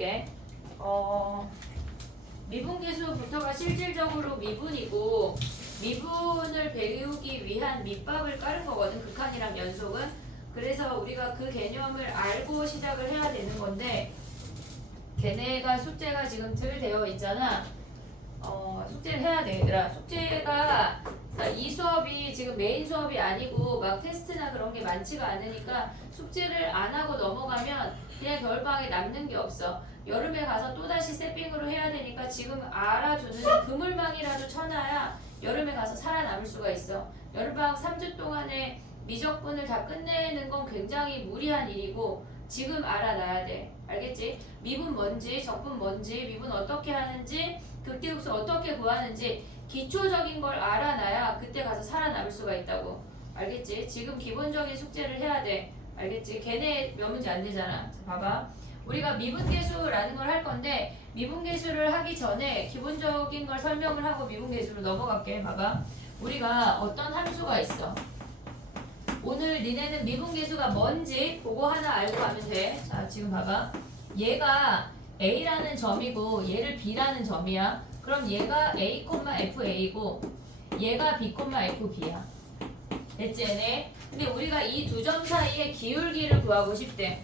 해볼게. 미분계수부터가 실질적으로 미분이고 미분을 배우기 위한 밑밥을 깔은 거거든. 극한이랑 연속은. 그래서 우리가 그 개념을 알고 시작을 해야 되는 건데 걔네가 숙제가 지금 들 되어 있잖아. 숙제를 해야 돼 얘들아. 숙제가 이 수업이 지금 메인 수업이 아니고 막 테스트나 그런 게 많지가 않으니까 숙제를 안 하고 넘어가면 그냥 겨울방학에 남는 게 없어. 여름에 가서 또다시 세핑으로 해야 되니까 지금 알아두는 그물망이라도 쳐놔야 여름에 가서 살아남을 수가 있어. 여름방학 3주 동안에 미적분을 다 끝내는 건 굉장히 무리한 일이고 지금 알아놔야 돼. 알겠지? 미분 뭔지, 적분 뭔지, 미분 어떻게 하는지, 극대국수 어떻게 구하는지 기초적인 걸 알아놔야 그때 가서 살아남을 수가 있다고. 알겠지? 지금 기본적인 숙제를 해야 돼. 알겠지? 걔네 몇 문제 안 되잖아. 자, 봐봐. 우리가 미분계수라는 걸 할 건데 미분계수를 하기 전에 기본적인 걸 설명을 하고 미분계수로 넘어갈게. 봐봐. 우리가 어떤 함수가 있어. 오늘 니네는 미분계수가 뭔지 그거 하나 알고 가면 돼. 자, 지금 봐봐. 얘가 A라는 점이고 얘를 B라는 점이야. 그럼 얘가 A, FA고 얘가 B, FB야. 됐지 얘네? 근데 우리가 이 두 점 사이의 기울기를 구하고 싶대.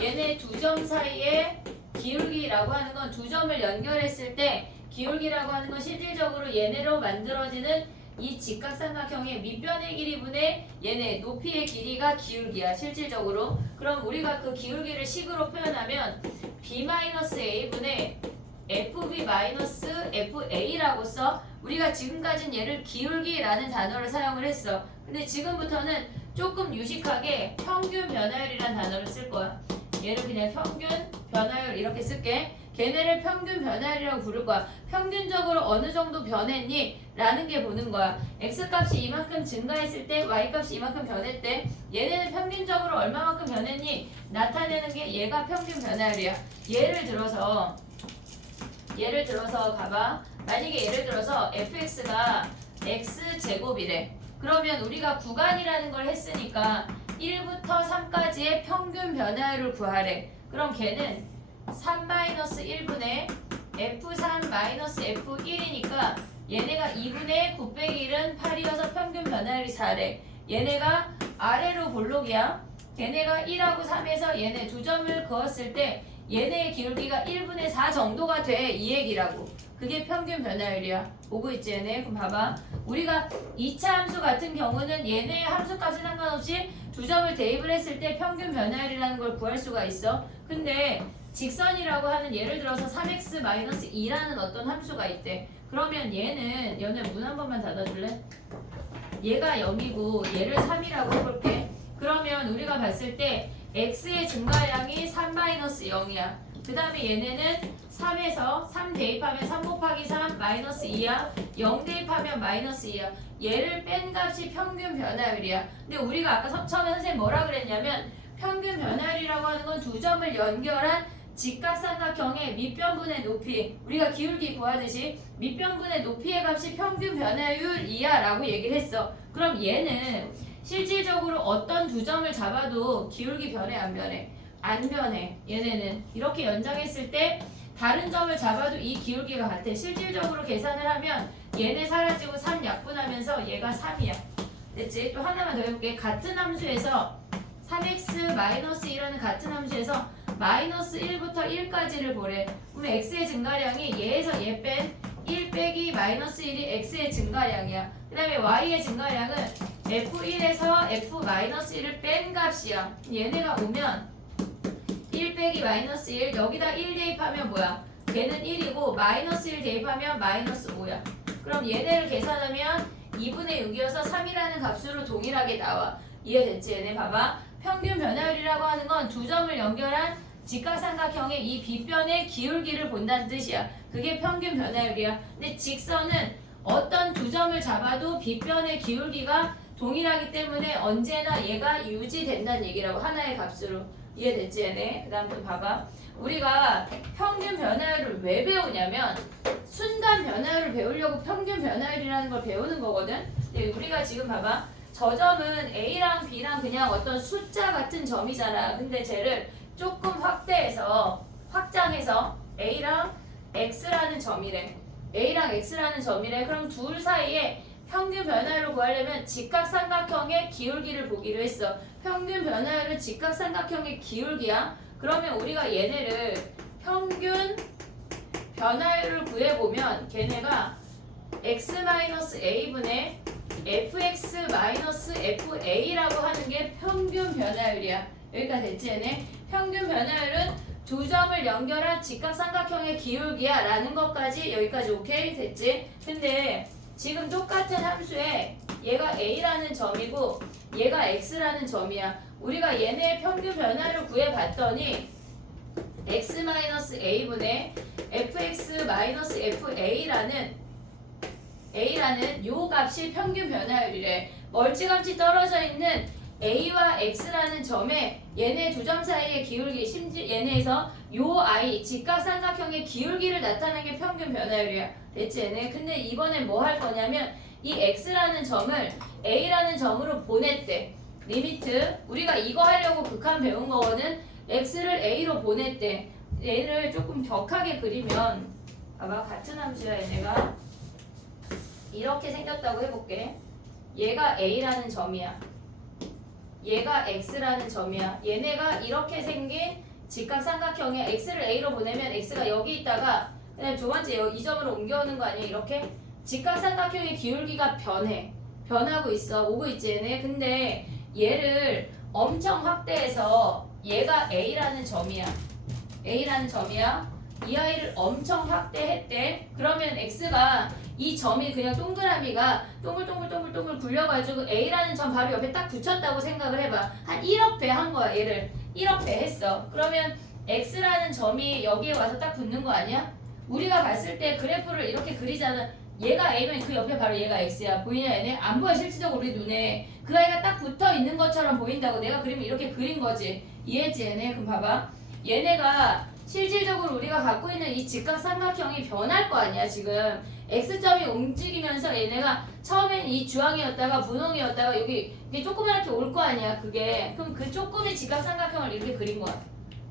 얘네 두 점 사이의 기울기라고 하는 건 두 점을 연결했을 때 기울기라고 하는 건 실질적으로 얘네로 만들어지는 이 직각삼각형의 밑변의 길이분의 얘네 높이의 길이가 기울기야 실질적으로. 그럼 우리가 그 기울기를 식으로 표현하면 B-A분의 FB-FA라고 써. 우리가 지금까지는 얘를 기울기라는 단어를 사용을 했어. 근데 지금부터는 조금 유식하게 평균 변화율이라는 단어를 쓸 거야. 얘를 그냥 평균 변화율 이렇게 쓸게. 걔네를 평균 변화율이라고 부를 거야. 평균적으로 어느 정도 변했니? 라는 게 보는 거야. X값이 이만큼 증가했을 때 Y값이 이만큼 변했대. 얘네는 평균적으로 얼마만큼 변했니? 나타내는 게 얘가 평균 변화율이야. 예를 들어서 가봐. 만약에 예를 들어서 fx가 x제곱이래. 그러면 우리가 구간이라는 걸 했으니까 1부터 3까지의 평균 변화율을 구하래. 그럼 걔는 3-1분의 f3-f1이니까 얘네가 2분의 9 빼기 1은 8이어서 평균 변화율이 4래. 얘네가 아래로 볼록이야. 걔네가 1하고 3에서 얘네 두 점을 그었을 때 얘네의 기울기가 1분의 4 정도가 돼. 이 얘기라고. 그게 평균 변화율이야. 보고 있지 얘네? 그럼 봐봐. 우리가 2차 함수 같은 경우는 얘네의 함수값에 상관없이 두 점을 대입을 했을 때 평균 변화율이라는 걸 구할 수가 있어. 근데 직선이라고 하는 예를 들어서 3x-2라는 어떤 함수가 있대. 그러면 얘는 얘네 문 한 번만 닫아줄래? 얘가 0이고 얘를 3이라고 해볼게. 그러면 우리가 봤을 때 x의 증가량이 3-0이야. 그 다음에 얘네는 3에서 3 대입하면 3 곱하기 3 마이너스 2야. 0 대입하면 마이너스 2야. 얘를 뺀 값이 평균 변화율이야. 근데 우리가 아까 처음에 선생님 뭐라 그랬냐면 평균 변화율이라고 하는 건 두 점을 연결한 직각삼각형의 밑변분의 높이, 우리가 기울기 구하듯이 밑변분의 높이의 값이 평균 변화율이야 라고 얘기를 했어. 그럼 얘는 실질적으로 어떤 두 점을 잡아도 기울기 변해 안 변해? 안 변해. 얘네는 이렇게 연장했을 때 다른 점을 잡아도 이 기울기가 같아. 실질적으로 계산을 하면 얘네 사라지고 3 약분하면서 얘가 3이야. 됐지? 또 하나만 더 해볼게. 같은 함수에서 3x-1이라는 같은 함수에서 마이너스 1부터 1까지를 보래. 그러면 x의 증가량이 얘에서 얘 뺀 1 빼기 마이너스 1이 x의 증가량이야. 그 다음에 y의 증가량은 f1에서 f-1을 뺀 값이야. 얘네가 오면 1 빼기 마이너스 1 여기다 1 대입하면 뭐야? 걔는 1이고 마이너스 1 대입하면 마이너스 5야. 그럼 얘네를 계산하면 2분의 6이어서 3이라는 값으로 동일하게 나와. 이해됐지? 얘네 봐봐. 평균 변화율이라고 하는 건 두 점을 연결한 직각삼각형의 이 빗변의 기울기를 본다는 뜻이야. 그게 평균 변화율이야. 근데 직선은 어떤 두 점을 잡아도 빗변의 기울기가 동일하기 때문에 언제나 얘가 유지된다는 얘기라고. 하나의 값으로. 이해됐지 얘네? 그 다음 또 봐봐. 우리가 평균 변화율을 왜 배우냐면 순간 변화율을 배우려고 평균 변화율이라는 걸 배우는 거거든. 근데 우리가 지금 봐봐. 저 점은 A랑 B랑 그냥 어떤 숫자 같은 점이잖아. 근데 쟤를 조금 확장해서 A랑 X라는 점이래. A랑 X라는 점이래. 그럼 둘 사이에 평균 변화율을 구하려면 직각삼각형의 기울기를 보기로 했어. 평균 변화율은 직각삼각형의 기울기야. 그러면 우리가 얘네를 평균 변화율을 구해보면 걔네가 x-a분의 fx-fa라고 하는 게 평균 변화율이야. 여기까지 됐지 얘네? 평균 변화율은 두 점을 연결한 직각삼각형의 기울기야 라는 것까지 여기까지 오케이? 됐지? 근데 지금 똑같은 함수에 얘가 a라는 점이고 얘가 x라는 점이야. 우리가 얘네의 평균 변화를 구해봤더니 x-a분의 fx-fa라는 요 값이 평균 변화율이래. 멀찌감치 떨어져 있는 a와 x라는 점에 얘네 두 점 사이의 기울기, 심지어 얘네에서 요 i 직각삼각형의 기울기를 나타내는 게 평균 변화율이야. 됐지 얘네? 근데 이번엔 뭐 할 거냐면 이 x라는 점을 a라는 점으로 보냈대. 리미트. 우리가 이거 하려고 극한 배운 거거든. x를 a로 보냈대. 얘를 조금 격하게 그리면 봐봐. 같은 함수야 얘네가. 이렇게 생겼다고 해볼게. 얘가 a라는 점이야. 얘가 x라는 점이야. 얘네가 이렇게 생긴 직각삼각형에 x를 a로 보내면 x가 여기 있다가 그다음에 두 번째 이 점으로 옮겨오는 거 아니야? 이렇게 직각삼각형의 기울기가 변하고 있어. 오고 있지 얘네. 근데 얘를 엄청 확대해서 얘가 a라는 점이야. a라는 점이야. 이 아이를 엄청 확대했대. 그러면 x가 이 점이 그냥 동그라미가 동글동글 굴려가지고 a라는 점 바로 옆에 딱 붙였다고 생각을 해봐. 한 1억 배 한 거야. 얘를 1억 배 했어. 그러면 x라는 점이 여기에 와서 딱 붙는 거 아니야? 우리가 봤을 때 그래프를 이렇게 그리잖아. 얘가 a면 그 옆에 바로 얘가 x야. 보이냐 얘네? 안 보여 실질적으로 우리 눈에. 그 아이가 딱 붙어 있는 것처럼 보인다고 내가 그림을 이렇게 그린 거지. 이해했지 얘네? 그럼 봐봐. 얘네가 실질적으로 우리가 갖고 있는 이 직각삼각형이 변할 거 아니야 지금. x점이 움직이면서 얘네가 처음엔 이 주황이었다가 분홍이었다가 여기 이게 조그맣게 올 거 아니야 그게. 그럼 그 조금의 직각삼각형을 이렇게 그린 거야.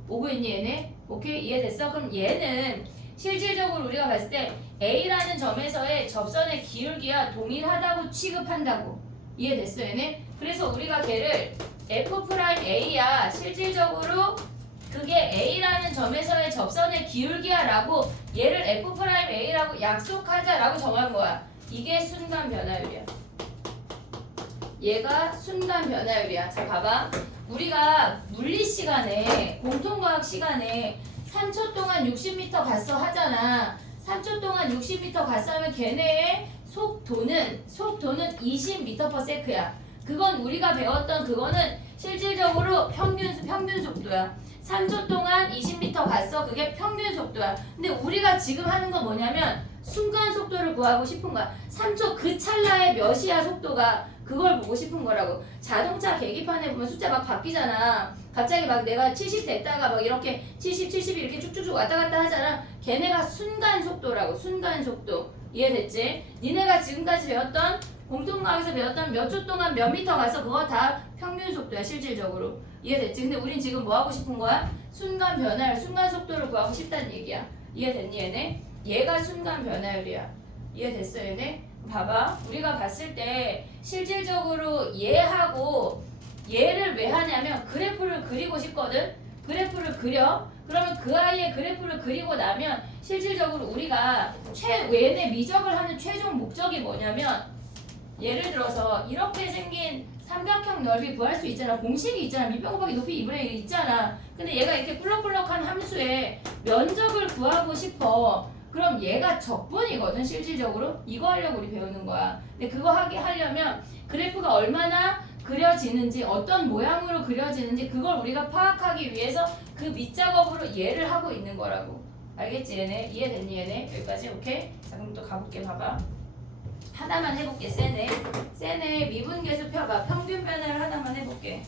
오고 있니 얘네? 오케이? 이해됐어? 그럼 얘는 실질적으로 우리가 봤을 때 a라는 점에서의 접선의 기울기와 동일하다고 취급한다고. 이해됐어 얘네? 그래서 우리가 걔를 f'a야 실질적으로 그게 a라는 점에서의 접선의 기울기야 라고 얘를 f'a라고 약속하자라고 정한 거야. 이게 순간 변화율이야. 얘가 순간 변화율이야. 자 봐봐. 우리가 물리 시간에 공통과학 시간에 3초 동안 60m 갔어 하잖아. 3초 동안 60m 갔어 하면 걔네의 속도는 20m/s야. 그건 우리가 배웠던 그거는 실질적으로 평균 속도야. 3초 동안 20m 갔어. 그게 평균 속도야. 근데 우리가 지금 하는 건 뭐냐면 순간 속도를 구하고 싶은 거야. 3초 그 찰나에 몇이야 속도가. 그걸 보고 싶은 거라고. 자동차 계기판에 보면 숫자 막 바뀌잖아. 갑자기 막 내가 70 됐다가 막 이렇게 70 이렇게 쭉쭉쭉 왔다 갔다 하잖아. 걔네가 순간 속도라고. 순간 속도. 이해됐지? 니네가 지금까지 배웠던 공통과학에서 배웠던 몇 초 동안 몇 미터 가서 그거 다 평균 속도야 실질적으로. 이해됐지? 근데 우린 지금 뭐 하고 싶은 거야? 순간 변화율, 순간 속도를 구하고 싶다는 얘기야. 이해됐니 얘네? 얘가 순간 변화율이야. 이해됐어 얘네? 봐봐. 우리가 봤을 때 실질적으로 얘하고 얘를 왜 하냐면 그래프를 그리고 싶거든? 그래프를 그려. 그러면 그 아이의 그래프를 그리고 나면 실질적으로 우리가 얘네 미적을 하는 최종 목적이 뭐냐면 예를 들어서 이렇게 생긴 삼각형 넓이 구할 수 있잖아. 공식이 있잖아. 밑변 곱하기 높이 2분의 1 있잖아. 근데 얘가 이렇게 꿀럭꿀럭한 함수에 면적을 구하고 싶어. 그럼 얘가 적분이거든 실질적으로. 이거 하려고 우리 배우는 거야. 근데 그거 하려면 그래프가 얼마나 그려지는지 어떤 모양으로 그려지는지 그걸 우리가 파악하기 위해서 그 밑작업으로 얘를 하고 있는 거라고. 알겠지 얘네? 이해됐니 얘네? 여기까지 오케이? 자 그럼 또 가볼게. 봐봐. 하나만 해볼게. 세네 미분계수 펴봐. 평균 변화를 하나만 해볼게.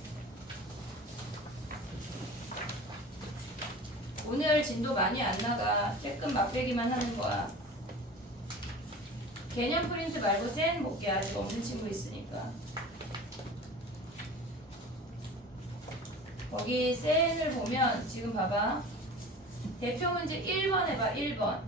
오늘 진도 많이 안 나가. 조금 맛배기만 하는 거야. 개념 프린트 말고 센 볼게. 아직 없는 친구 있으니까. 거기 센을 보면 지금 봐봐. 대표 문제 1번 해봐. 1번.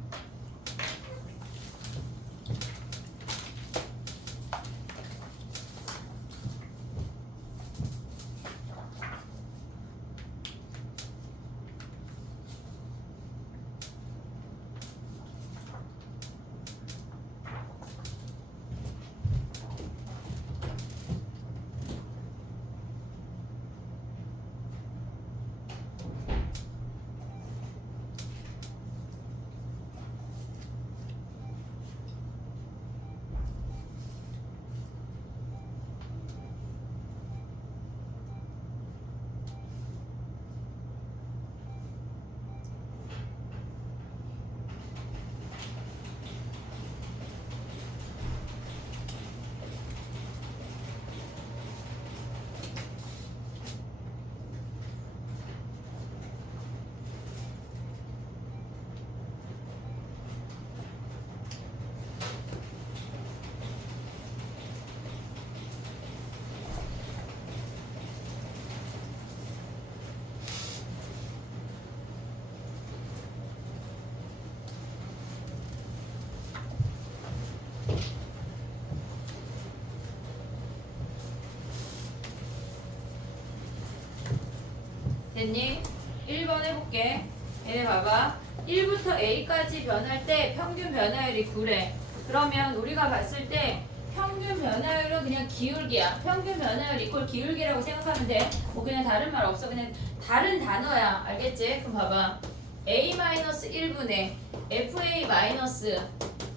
됐니? 1번 해볼게. 얘네 봐봐. 1부터 A까지 변할 때 평균 변화율이 9래. 그러면 우리가 봤을 때 평균 변화율은 그냥 기울기야. 평균 변화율 이꼴 기울기라고 생각하면 돼. 뭐 그냥 다른 말 없어. 그냥 다른 단어야. 알겠지? 그럼 봐봐. A-1분의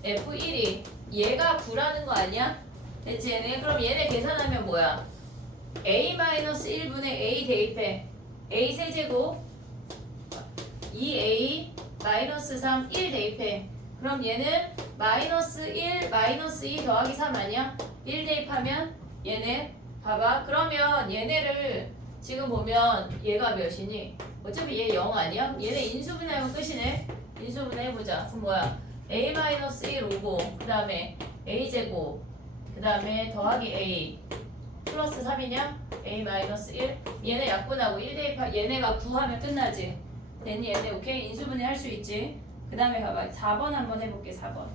FA-F1이 얘가 9라는 거 아니야? 됐지? 얘네? 그럼 얘네 계산하면 뭐야? A-1분의 A 대입해. A 세제곱 2A 마이너스 3 1 대입해. 그럼 얘는 마이너스 1 마이너스 2 더하기 3 아니야? 1 대입하면 얘네 봐봐. 그러면 얘네를 지금 보면 얘가 몇이니? 어차피 얘 0 아니야? 얘네 인수분해하면 끝이네. 인수분해 해보자. 그럼 뭐야? A 마이너스 1 오고 그 다음에 A 제곱 그 다음에 더하기 A 플러스 3이냐? A 마이너스 1 얘네 약분하고 1 대입하 얘네가 9 하면 끝나지. 됐니? 얘네 오케이? 인수분해 할 수 있지. 그 다음에 봐봐. 4번 한번 해볼게. 4번.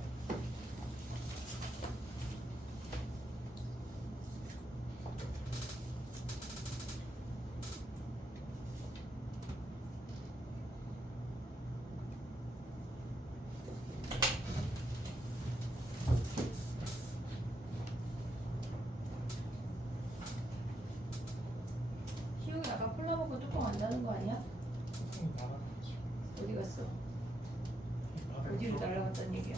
희웅이 아까 콜라 먹고 뚜껑 안 닫은 거 아니야? 어디 갔어? 어디로 날아갔단 얘기야?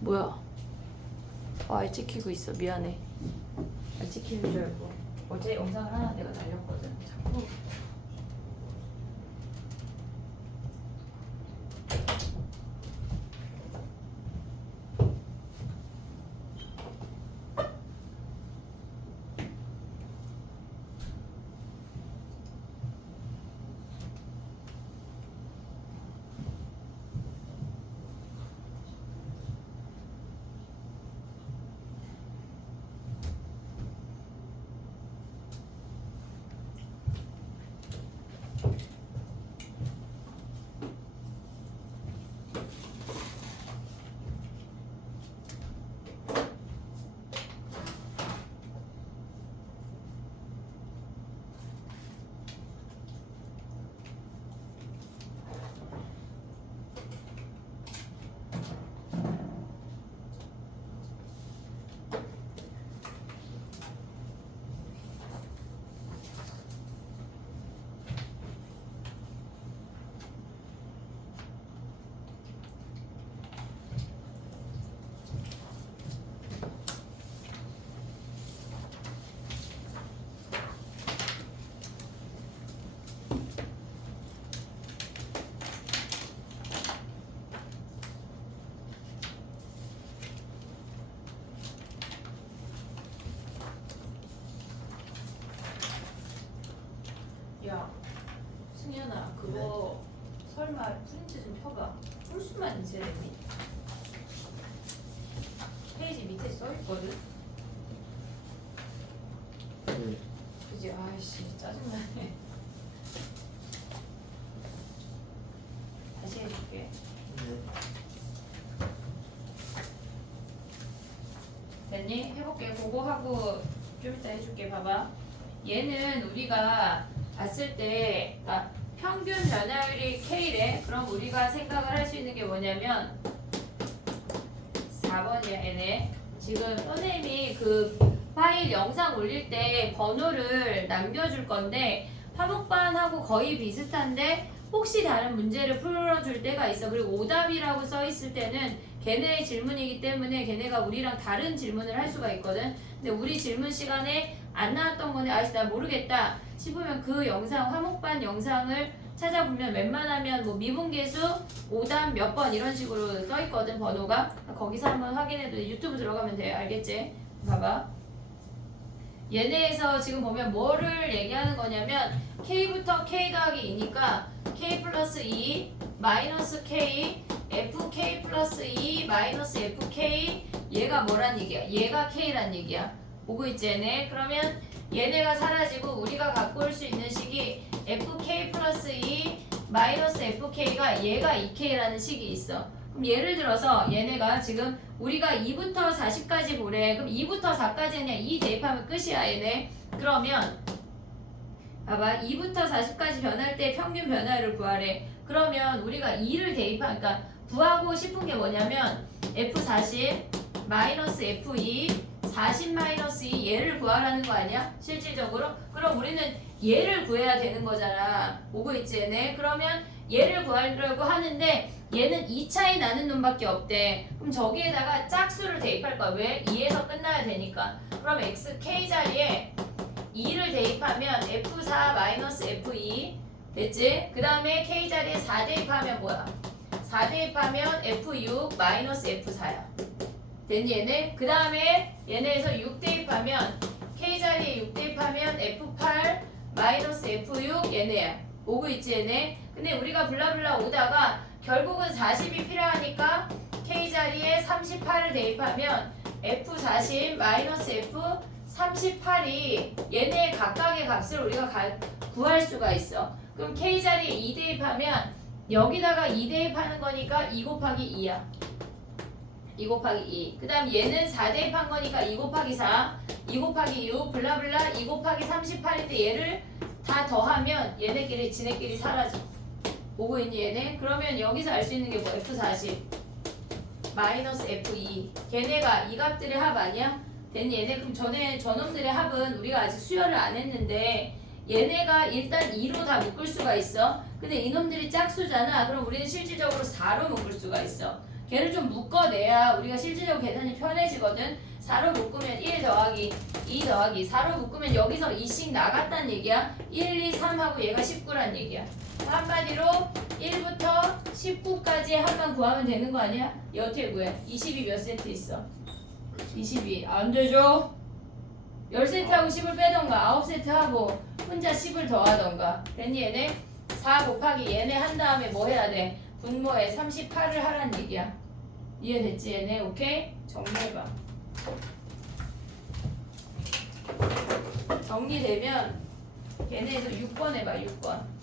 뭐야? 알 찍히고 있어. 미안해. 알 찍히는 줄 알고. 어제 영상을 하나 내가 날렸거든. 자꾸. 승현아 그거 설마 프린트 좀 펴봐. 홀수만 있어야 되니? 페이지 밑에 써있거든? 네. 그지? 아이씨 짜증나네. 다시 해줄게. 네. 됐니? 해볼게. 그거 하고 좀 이따 해줄게. 봐봐. 얘는 우리가 봤을 때 그러니까 평균 변화율이 K래. 그럼 우리가 생각을 할 수 있는 게 뭐냐면 4번이야 얘네. 지금 선생님이 그 파일 영상 올릴 때 번호를 남겨줄 건데 화목반하고 거의 비슷한데 혹시 다른 문제를 풀어줄 때가 있어. 그리고 오답이라고 써있을 때는 걔네의 질문이기 때문에 걔네가 우리랑 다른 질문을 할 수가 있거든. 근데 우리 질문 시간에 안 나왔던 거네. 아이씨 나 모르겠다 싶으면 그 영상 화목반 영상을 찾아보면 웬만하면 뭐 미분계수 오답 몇 번 이런 식으로 써있거든 번호가. 거기서 한번 확인해도 돼. 유튜브 들어가면 돼. 알겠지? 봐봐. 얘네에서 지금 보면 뭐를 얘기하는 거냐면 K부터 K 더하기 2니까 K 플러스 2 마이너스 K FK 플러스 2 마이너스 FK 얘가 뭐란 얘기야? 얘가 K란 얘기야. 보고 있지 얘네? 그러면 얘네가 사라지고 우리가 갖고 올 수 있는 식이 FK 플러스 2 마이너스 FK가 얘가 2K라는 식이 있어. 그럼 예를 들어서 얘네가 지금 우리가 2부터 40까지 보래. 그럼 2부터 4까지 그냥 2 대입하면 끝이야 얘네. 그러면 봐봐 2부터 40까지 변할 때 평균 변화율을 구하래. 그러면 우리가 2를 대입하니까 구하고 싶은 게 뭐냐면 F40 마이너스 F2 40 마이너스 2 얘를 구하라는 거 아니야? 실질적으로? 그럼 우리는 얘를 구해야 되는 거잖아. 오고 있지 얘네? 그러면 얘를 구하려고 하는데 얘는 2차이 나는 놈밖에 없대. 그럼 저기에다가 짝수를 대입할 거야. 왜? 2에서 끝나야 되니까. 그럼 xk 자리에 2를 대입하면 f4 마이너스 f2 됐지? 그 다음에 k 자리에 4 대입하면 뭐야? 4 대입하면 f6 마이너스 f4야. 됐니 얘네? 그 다음에 얘네에서 6 대입하면 k 자리에 6 대입하면 f8 마이너스 f6 얘네야. 오고 있지 얘네? 근데 우리가 블라블라 오다가 결국은 40이 필요하니까 k 자리에 38을 대입하면 f40 마이너스 f38이 얘네의 각각의 값을 우리가 구할 수가 있어. 그럼 k 자리에 2 대입하면 여기다가 2 대입하는 거니까 2 곱하기 2야. 2 곱하기 2. 그 다음 얘는 4 대입한 거니까 2 곱하기 4, 2 곱하기 6, 블라블라 2 곱하기 38인데 얘를 다 더하면 얘네끼리 지네끼리 사라져. 보고 있니 얘네? 그러면 여기서 알 수 있는 게 뭐? F40 마이너스 F2 걔네가 이 값들의 합 아니야? 됐니 얘네? 그럼 저놈들의 합은 우리가 아직 수열을 안 했는데 얘네가 일단 2로 다 묶을 수가 있어. 근데 이놈들이 짝수잖아. 그럼 우리는 실질적으로 4로 묶을 수가 있어. 걔를 좀 묶어내야 우리가 실질적으로 계산이 편해지거든. 4로 묶으면 1 더하기 2 더하기 4로 묶으면 여기서 2씩 나갔다는 얘기야. 1, 2, 3하고 얘가 19란 얘기야. 한마디로 1부터 19까지의 합만 구하면 되는 거 아니야? 얘 어떻게 구해? 20이 몇 세트 있어? 22. 안 되죠? 10세트하고 10을 빼던가 9세트 하고 혼자 10을 더하던가. 됐니 얘네? 4 곱하기 얘네 한 다음에 뭐 해야 돼? 분모에 38을 하란 얘기야. 이해됐지 얘네? 오케이? 정리해봐. 정리되면 얘네에서 6번 해봐 6번.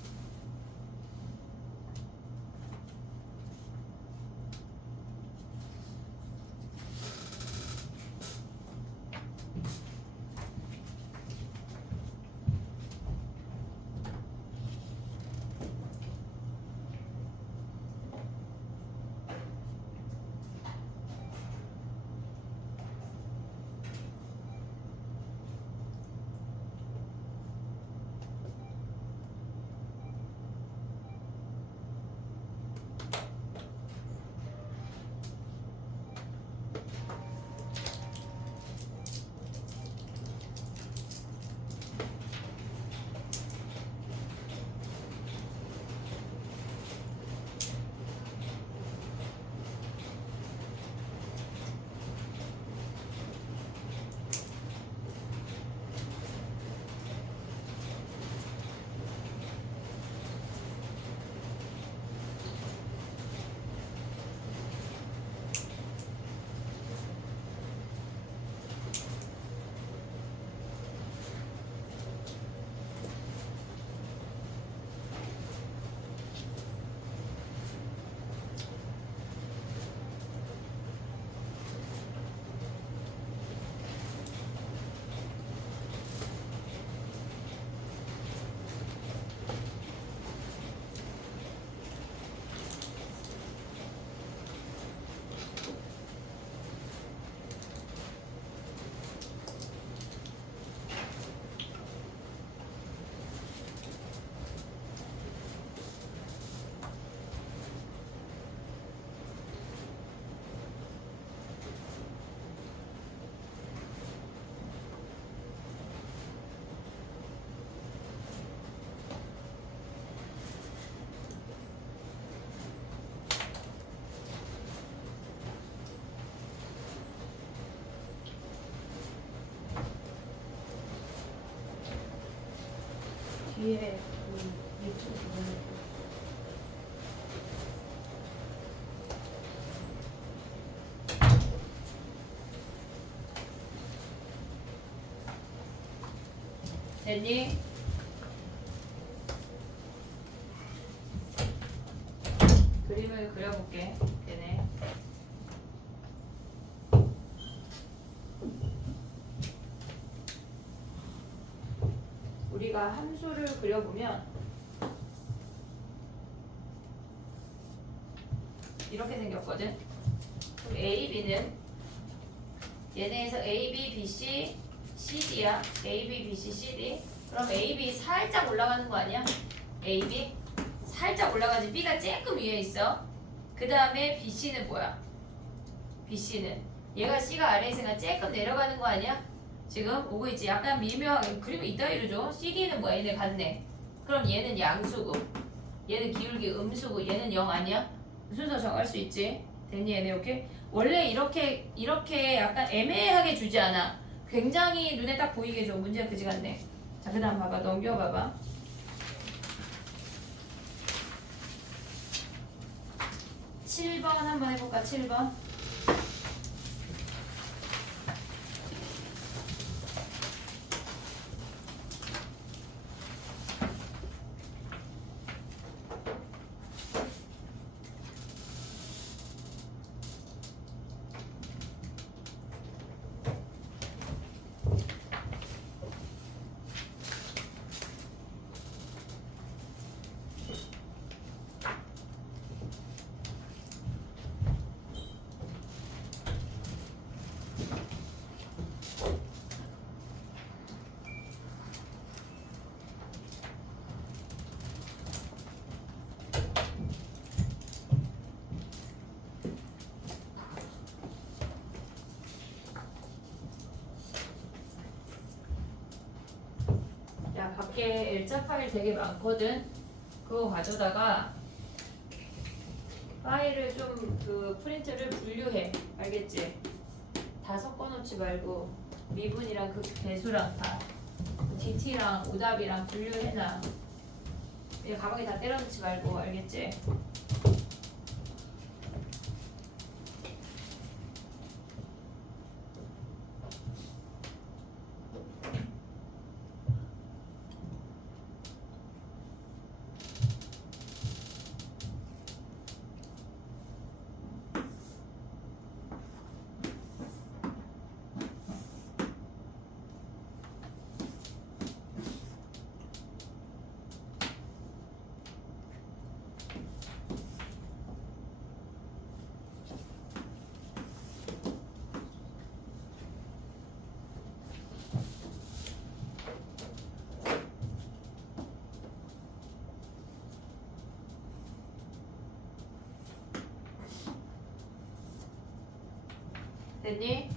위에 밑으로 보내. 됐니? 그림을 그려볼게. 되네. 우리가 함수를 그려보면 이렇게 생겼거든. 그럼 A, B는 얘네에서 A, B, B, C, C, D야. A, B, B, C, C, D. 그럼 A, B 살짝 올라가는 거 아니야? A, B 살짝 올라가지. B가 조금 위에 있어. 그 다음에 B, C는 뭐야? B, C는 얘가 C가 아래에 있으니까 조금 내려가는 거 아니야? 지금 오고 있지. 약간 미묘하게 그림이 이따위로 줘. C, D는 뭐야? 얘네 같네. 그럼 얘는 양수고, 얘는 기울기 음수고, 얘는 0 아니야? 순서 정할 수 있지. 됐니 얘네? 오케이? 원래 이렇게 약간 애매하게 주지 않아. 굉장히 눈에 딱 보이게 줘. 문제가 그지 같네. 자, 그 다음 봐봐. 넘겨봐봐. 7번 한번 해볼까? 7번. 야, 밖에 일자 파일 되게 많거든. 그거 가져다가 파일을 좀 그 프린트를 분류해. 알겠지? 다 섞어놓지 말고 미분이랑 그 배수랑 다 DT랑 오답이랑 분류해놔. 얘 가방에 다 때려넣지 말고. 알겠지? 됐니?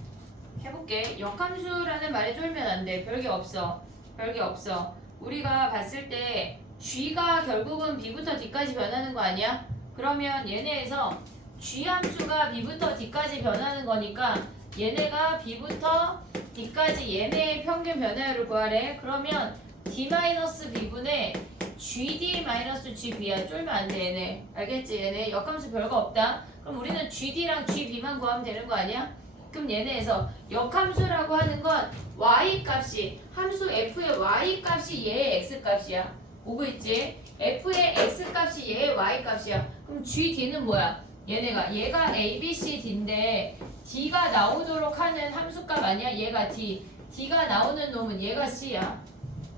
해볼게. 역함수라는 말에 쫄면 안 돼. 별게 없어. 별게 없어. 우리가 봤을 때 G가 결국은 B부터 D까지 변하는 거 아니야? 그러면 얘네에서 G 함수가 B부터 D까지 변하는 거니까 얘네가 B부터 D까지 얘네의 평균 변화율을 구하래. 그러면 D-B분의 GD-GB야. 쫄면 안 돼, 얘네. 알겠지? 얘네 역함수 별거 없다. 그럼 우리는 GD랑 GB만 구하면 되는 거 아니야? 그럼 얘네에서 역함수라고 하는 건 y 값이 함수 f의 y 값이 얘의 x 값이야. 오고 있지? f의 x 값이 얘의 y 값이야. 그럼 gd는 뭐야? 얘가 a, b, c, d인데 d가 나오도록 하는 함수값 아니야? 얘가 d가 나오는 놈은 얘가 c야.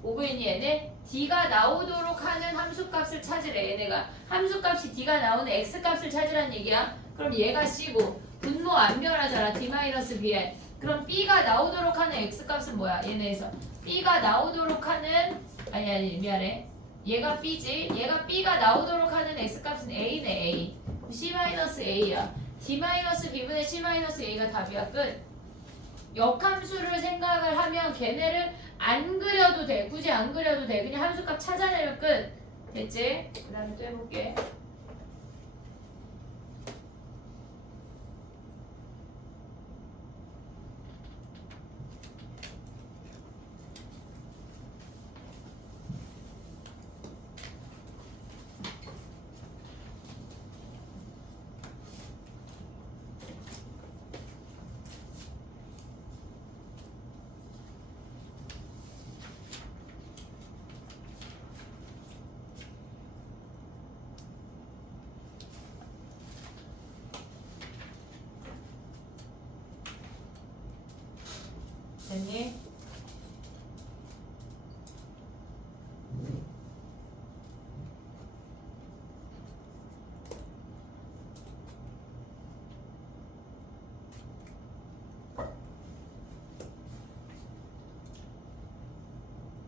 오고 있니 얘네? d가 나오도록 하는 함수값을 찾으래. 얘네가 함수값이 d가 나오는 x값을 찾으란 얘기야. 그럼 얘가 c고 분모 안 변하잖아. D-BL. 그럼 B가 나오도록 하는 X값은 뭐야? 얘네에서 B가 나오도록 하는 아니 미안해. 얘가 B지. 얘가 B가 나오도록 하는 X값은 A네. A. 그럼 C-A야. D-B분의 C-A가 답이야. 끝. 역함수를 생각을 하면 걔네를 안 그려도 돼. 굳이 안 그려도 돼. 그냥 함수값 찾아내면 끝. 됐지? 그 다음에 또 해볼게.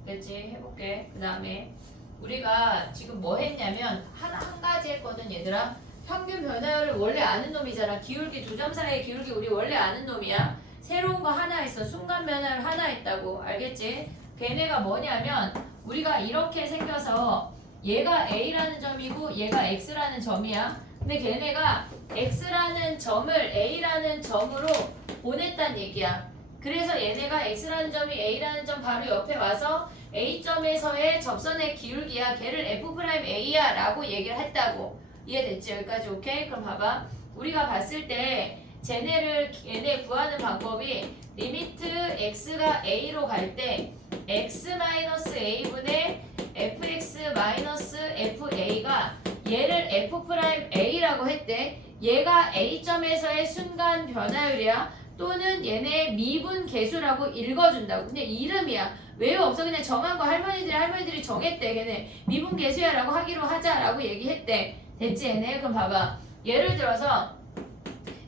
됐지? 해볼게. 그 다음에 우리가 지금 뭐 했냐면 한 가지 했거든 얘들아. 평균 변화율을 원래 아는 놈이잖아. 기울기 두 점 사이의 기울기 우리 원래 아는 놈이야. 새로운 거 하나 있어. 순간 변화율 하나 있다고. 알겠지? 걔네가 뭐냐면 우리가 이렇게 생겨서 얘가 A라는 점이고 얘가 X라는 점이야. 근데 걔네가 X라는 점을 A라는 점으로 보냈단 얘기야. 그래서 얘네가 X라는 점이 A라는 점 바로 옆에 와서 A점에서의 접선의 기울기야. 걔를 F'A야 라고 얘기를 했다고. 이해됐지? 여기까지 오케이? 그럼 봐봐. 우리가 봤을 때 얘네 구하는 방법이 리미트 X가 A로 갈 때 X-A분의 Fx-FA가 얘를 F'A라고 했대. 얘가 A점에서의 순간 변화율이야. 또는 얘네 미분 계수라고 읽어준다고. 그냥 이름이야. 외우 없어. 그냥 정한 거 할머니들이 정했대. 걔네 미분 계수야 라고 하기로 하자 라고 얘기했대. 됐지 얘네? 그럼 봐봐. 예를 들어서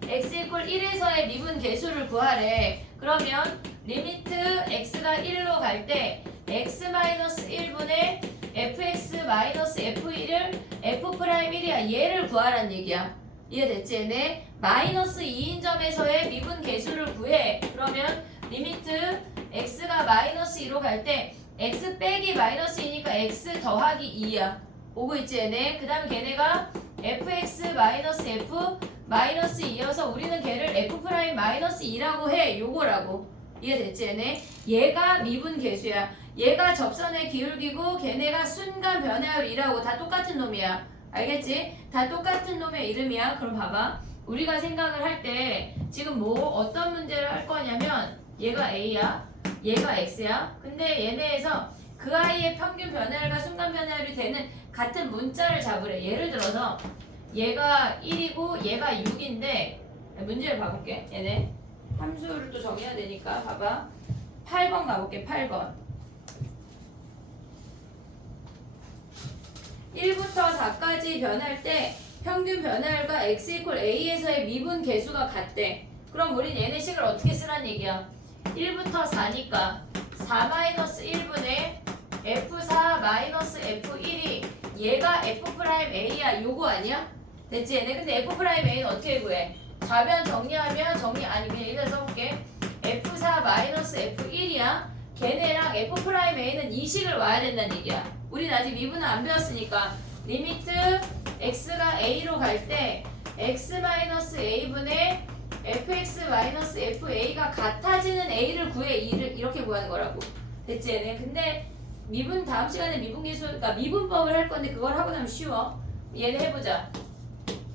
x 이퀄 1에서의 미분 계수를 구하래. 그러면 리미트 x가 1로 갈 때 x-1분의 fx-f1을 f'1이야. 얘를 구하란 얘기야. 이해됐지 얘네? 마이너스 2인 점에서의 미분 계수를 구해. 그러면 리미트 x가 마이너스 2로 갈 때 x 빼기 마이너스 2니까 x 더하기 2야. 오고 있지 얘네? 그 다음에 걔네가 fx 마이너스 f 마이너스 2여서 우리는 걔를 f' 마이너스 2라고 해. 요거라고. 이해됐지 얘네? 얘가 미분 계수야. 얘가 접선의 기울기고 걔네가 순간 변화율이라고. 다 똑같은 놈이야. 알겠지? 다 똑같은 놈의 이름이야. 그럼 봐봐. 우리가 생각을 할 때 지금 뭐 어떤 문제를 할 거냐면 얘가 A야. 얘가 X야. 근데 얘네에서 그 아이의 평균 변화율과 순간 변화율이 되는 같은 문자를 잡으래. 예를 들어서 얘가 1이고 얘가 6인데 문제를 봐볼게. 얘네 함수를 또 정해야 되니까 봐봐. 8번 가볼게. 8번 1부터 4까지 변할 때 평균 변화율과 x 이퀄 a에서의 미분 계수가 같대. 그럼 우린 얘네 식을 어떻게 쓰란 얘기야? 1부터 4니까 4-1분의 f4-f1이 얘가 f'a야. 요거 아니야? 됐지 얘네? 근데 f'a는 어떻게 구해? 좌변 정리하면 아니 그냥 일단 써볼게. f4-f1이야. 걔네랑 f'a는 이 식을 와야 된다는 얘기야. 우린 아직 미분은 안 배웠으니까 리미트 x가 a로 갈 때 x-a분의 fx-fa가 같아지는 a를 구해. 이렇게 구하는 거라고. 됐지 얘네? 근데 미분 다음 시간에 미분 계수, 그러니까 미분법을 할 건데 그걸 하고 나면 쉬워. 얘네 해보자.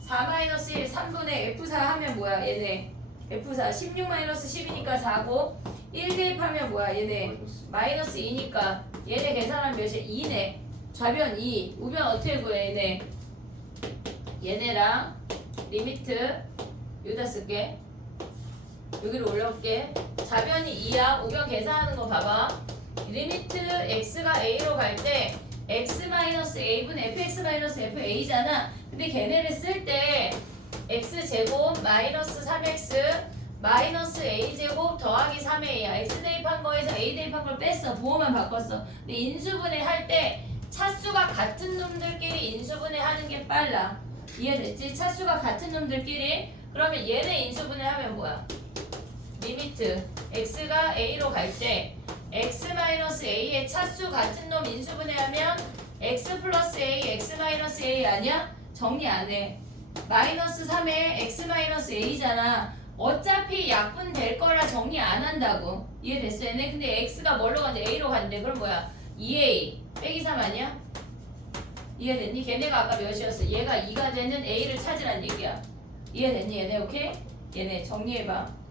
4-1 3분의 f4 하면 뭐야 얘네? f4 16-10이니까 4고 1 대입하면 뭐야 얘네? 마이너스 2니까 얘네 계산하면 몇이야? 2네. 좌변 2. 우변 어떻게 구해 얘네? 얘네랑 리미트 여기다 쓸게. 여기로 올려볼게. 좌변이 2야. 우변 계산하는 거 봐봐. 리미트 x가 a로 갈 때 x-a분의 fx-fa잖아. 근데 걔네를 쓸 때 x제곱 마이너스 3x 마이너스 a제곱 더하기 3a야. x 대입한 거에서 a 대입한 걸 뺐어. 부호만 바꿨어. 근데 인수분해 할 때 차수가 같은 놈들끼리 인수분해 하는 게 빨라. 이해됐지? 차수가 같은 놈들끼리. 그러면 얘네 인수분해 하면 뭐야? 리미트 x가 a로 갈 때 x-a의 차수 같은 놈 인수분해하면 x 플러스 a, x-a 아니야? 정리 안 해. 마이너스 3에 x-a잖아. 어차피 약분 될 거라 정리 안 한다고. 이해됐어 얘네? 근데 x가 뭘로 간대? a로 간대. 그럼 뭐야? 2a 빼기 3 아니야? 이해됐니? 걔네가 아까 몇이었어? 얘가 2가 되는 a를 찾으란 얘기야. 이해됐니 얘네? 오케이? 얘네 정리해봐.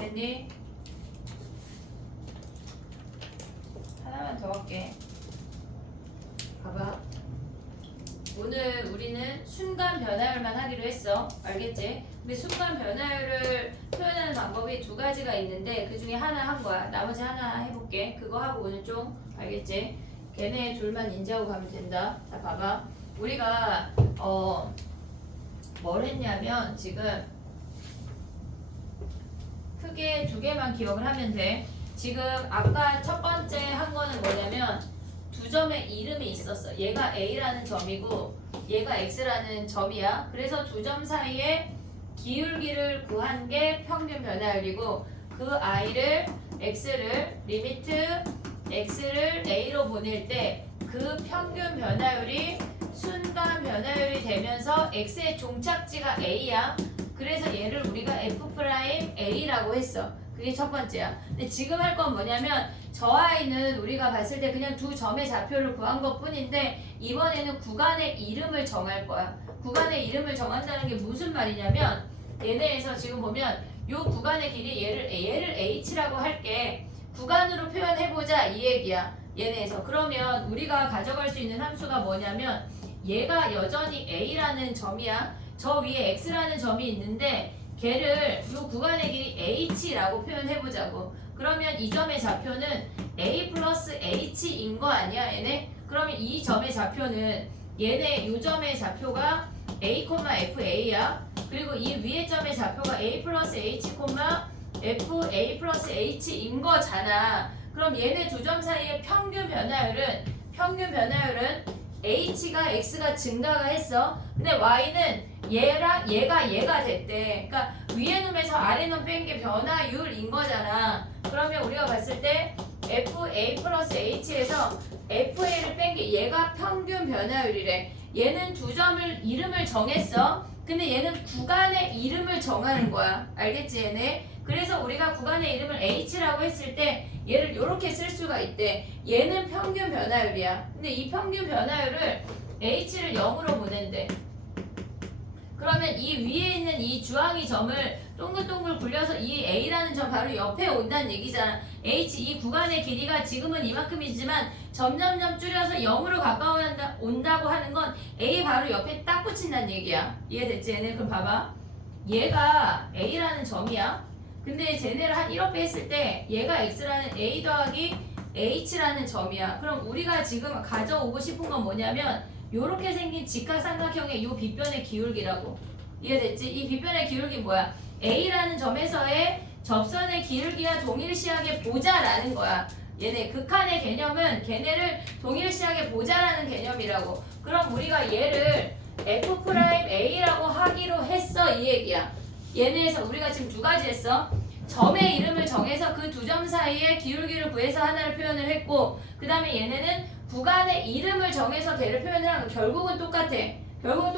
됐니? 하나만 더 할게. 봐봐. 오늘 우리는 순간 변화율만 하기로 했어. 알겠지? 근데 순간 변화율을 표현하는 방법이 두 가지가 있는데 그 중에 하나 한 거야. 나머지 하나 해볼게. 그거 하고 오늘 좀 알겠지? 걔네 둘만 인지하고 가면 된다. 자, 봐봐. 우리가 뭘 했냐면 지금 크게 두 개만 기억을 하면 돼. 지금 아까 첫 번째 한 거는 뭐냐면 두 점의 이름이 있었어. 얘가 A라는 점이고 얘가 X라는 점이야. 그래서 두 점 사이에 기울기를 구한 게 평균 변화율이고 그 I를 X를 리미트 X를 A로 보낼 때 그 평균 변화율이 순간 변화율이 되면서 X의 종착지가 A야. 그래서 얘를 우리가 F'A라고 했어. 그게 첫 번째야. 근데 지금 할 건 뭐냐면 저 아이는 우리가 봤을 때 그냥 두 점의 좌표를 구한 것 뿐인데 이번에는 구간의 이름을 정할 거야. 구간의 이름을 정한다는 게 무슨 말이냐면 얘네에서 지금 보면 요 구간의 길이 얘를 H라고 할게. 구간으로 표현해보자 이 얘기야. 얘네에서. 그러면 우리가 가져갈 수 있는 함수가 뭐냐면 얘가 여전히 A라는 점이야. 저 위에 X라는 점이 있는데 걔를 이 구간의 길이 H라고 표현해보자고. 그러면 이 점의 좌표는 A 플러스 H인 거 아니야 얘네? 그러면 이 점의 좌표는 얘네 이 점의 좌표가 A, FA야. 그리고 이 위의 점의 좌표가 A 플러스 H, FA 플러스 H인 거잖아. 그럼 얘네 두 점 사이의 평균 변화율은 H가 X가 증가가 했어. 근데 Y는 얘가 됐대. 그러니까 위에 놈에서 아래 놈 뺀 게 변화율인 거잖아. 그러면 우리가 봤을 때 FA 플러스 H에서 FA를 뺀 게 얘가 평균 변화율이래. 얘는 두 점을 이름을 정했어. 근데 얘는 구간의 이름을 정하는 거야. 알겠지 얘네? 그래서 우리가 구간의 이름을 H라고 했을 때 얘를 이렇게 쓸 수가 있대. 얘는 평균 변화율이야. 근데 이 평균 변화율을 H를 0으로 보낸대. 그러면 이 위에 있는 이 주황이 점을 동글동글 굴려서 이 A라는 점 바로 옆에 온다는 얘기잖아. H 이 구간의 길이가 지금은 이만큼이지만 점점점 줄여서 0으로 온다고 하는 건 A 바로 옆에 딱 붙인다는 얘기야. 이해됐지 얘네? 그럼 봐봐. 얘가 A라는 점이야. 근데 쟤네를 한 1억 배 했을 때 얘가 X라는 A 더하기 H라는 점이야. 그럼 우리가 지금 가져오고 싶은 건 뭐냐면 요렇게 생긴 직각삼각형의 요 빗변의 기울기라고. 이해됐지? 이 빗변의 기울기 뭐야? A라는 점에서의 접선의 기울기와 동일시하게 보자라는 거야. 얘네 극한의 개념은 걔네를 동일시하게 보자라는 개념이라고. 그럼 우리가 얘를 F'A라고 하기로 했어 이 얘기야. 얘네에서 우리가 지금 두 가지 했어. 점의 이름을 정해서 그 두 점 사이에 기울기를 구해서 하나를 표현을 했고 그 다음에 얘네는 구간의 이름을 정해서 걔를 표현을 하는 거. 결국은 똑같아. 결국은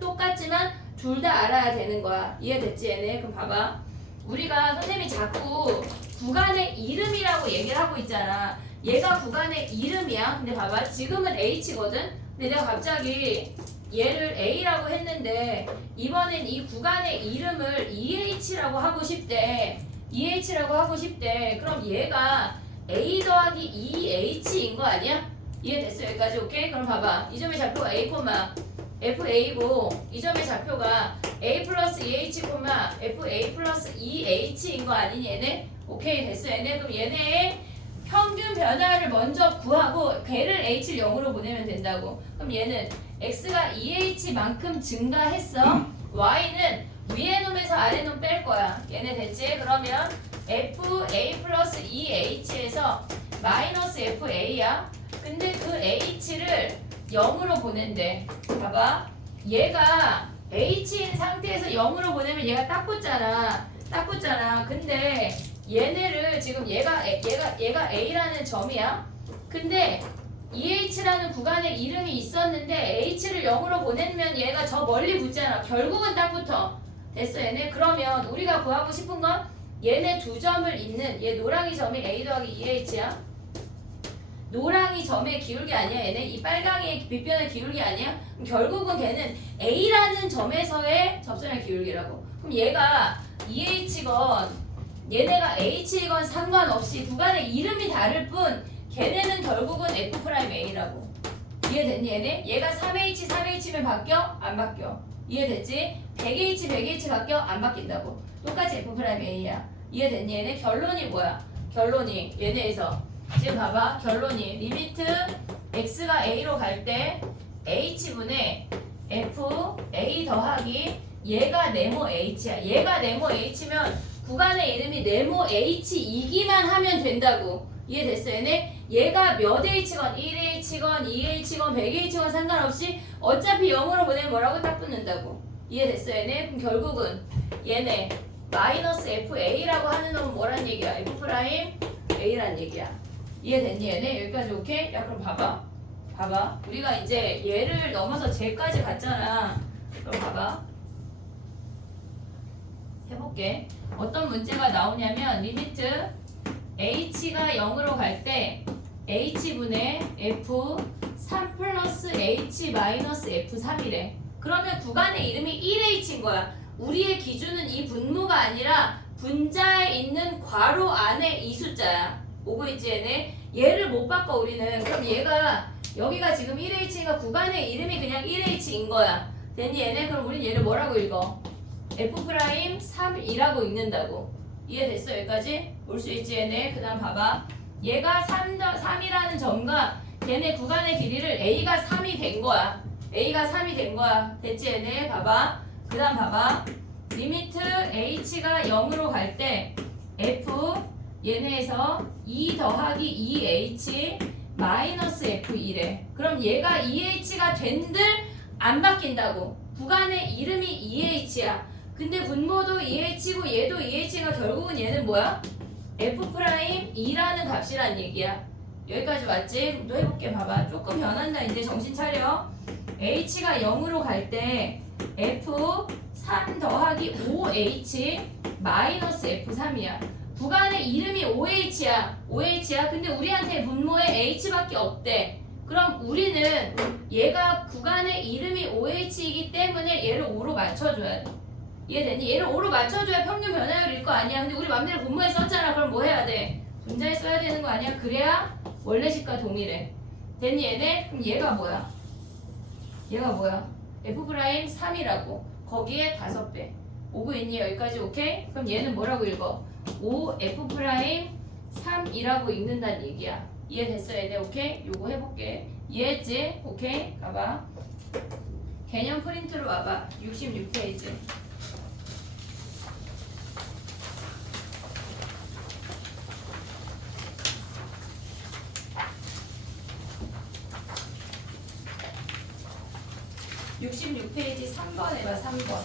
똑같지만 둘 다 알아야 되는 거야. 이해됐지 얘네? 그럼 봐봐. 우리가 선생님이 자꾸 구간의 이름이라고 얘기를 하고 있잖아. 얘가 구간의 이름이야. 근데 봐봐. 지금은 H거든? 근데 내가 갑자기 얘를 A라고 했는데 이번엔 이 구간의 이름을 EH라고 하고 싶대. EH라고 하고 싶대. 그럼 얘가 A 더하기 EH인 거 아니야? 이해됐어? 여기까지 오케이? 그럼 봐봐. 이 점의 좌표가 A, FA고 이 점의 좌표가 A 플러스 EH, FA 플러스 EH인 거 아니니 얘네? 오케이 됐어 얘네? 그럼 얘네의 평균 변화를 먼저 구하고 걔를 H를 0으로 보내면 된다고. 그럼 얘는 X가 EH만큼 증가했어. Y는 위에 놈에서 아래 놈 뺄 거야. 얘네 됐지? 그러면 FA 플러스 EH에서 마이너스 FA야. 근데 그 H를 0으로 보낸대. 봐봐. 얘가 H인 상태에서 0으로 보내면 얘가 딱 붙잖아. 딱 붙잖아. 근데 얘네를 지금 얘가 A라는 점이야. 근데 EH라는 구간의 이름이 있었는데 H를 0으로 보내면 얘가 저 멀리 붙잖아. 결국은 딱 붙어. 됐어 얘네? 그러면 우리가 구하고 싶은 건 얘네 두 점을 잇는 얘 노랑이 점이 A 더하기 EH야. 노랑이 점의 기울기 아니야 얘네? 이 빨강의 빗변의 기울기 아니야? 그럼 결국은 걔는 A라는 점에서의 접선의 기울기라고. 그럼 얘가 EH건 얘네가 H이건 상관없이 구간의 이름이 다를 뿐 걔네는 결국은 F'A라고. 이해됐니 얘네? 얘가 3H 3H면 바뀌어? 안 바뀌어. 이해됐지? 100H 100H 바뀌어? 안 바뀐다고. 똑같이 F'A야. 이해됐니 얘네? 결론이 뭐야? 결론이 얘네에서 지금 봐봐. 결론이 리미트 x가 a로 갈 때 h분의 f a 더하기 얘가 네모 h야. 얘가 네모 h면 구간의 이름이 네모 h이기만 하면 된다고. 이해됐어 얘네? 얘가 몇 h건 1h건 2h건 100h건 상관없이 어차피 0으로 보내면 뭐라고 딱 붙는다고. 이해됐어 얘네? 그럼 결국은 얘네 마이너스 fa라고 하는 놈은 뭐란 얘기야? F'A란 얘기야. 이해됐니 얘네? 여기까지 오케이? 야 그럼 봐봐 우리가 이제 얘를 넘어서 쟤까지 갔잖아. 그럼 봐봐 해볼게. 어떤 문제가 나오냐면 리미트 h가 0으로 갈 때 h분의 f 3 플러스 h 마이너스 f3이래. 그러면 구간의 이름이 1h인 거야. 우리의 기준은 이 분모가 아니라 분자에 있는 괄호 안에 이 숫자야. 오고 있지 얘네? 얘를 못 바꿔 우리는. 그럼 얘가 여기가 지금 1h니까 구간의 이름이 그냥 1h인 거야. 됐니 얘네? 그럼 우린 얘를 뭐라고 읽어? F'3이라고 읽는다고. 이해됐어 여기까지? 올 수 있지 얘네? 그 다음 봐봐. 얘가 3이라는 점과 걔네 구간의 길이를 A가 3이 된 거야. A가 3이 된 거야. 됐지 얘네? 봐봐. 그 다음 봐봐. 리미트 H가 0으로 갈 때 F 얘네에서 2 더하기 2H 마이너스 F2래. 그럼 얘가 2H가 된들 안 바뀐다고. 구간의 이름이 2H야. 근데 분모도 2H고 얘도 2H가 결국은 얘는 뭐야? F'E라는 값이란 얘기야. 여기까지 왔지? 또 해볼게. 봐봐. 조금 변한다. 이제 정신 차려. H가 0으로 갈 때 F 3 더하기 5H 마이너스 F3이야. 구간의 이름이 5H야. 5H야. 근데 우리한테 분모에 H밖에 없대. 그럼 우리는 얘가 구간의 이름이 5H이기 때문에 얘를 5로 맞춰줘야 돼. 이해되니? 얘를 5로 맞춰줘야 평균 변화율일 거 아니야. 근데 우리 맘대로 분모에 썼잖아. 그럼 뭐 해야 돼? 분자에 써야 되는 거 아니야? 그래야 원래식과 동일해. 됐니 얘네? 그럼 얘가 뭐야? 얘가 뭐야? F'3이라고. 거기에 5배. 오고 있니? 여기까지 오케이? 그럼 얘는 뭐라고 읽어? 5F'3이라고 읽는다는 얘기야. 이해됐어 얘네? 오케이? 요거 해볼게. 이해했지? 오케이? 가봐. 개념 프린트로 와봐. 66페이지. (66페이지) 3번 해봐. 3번.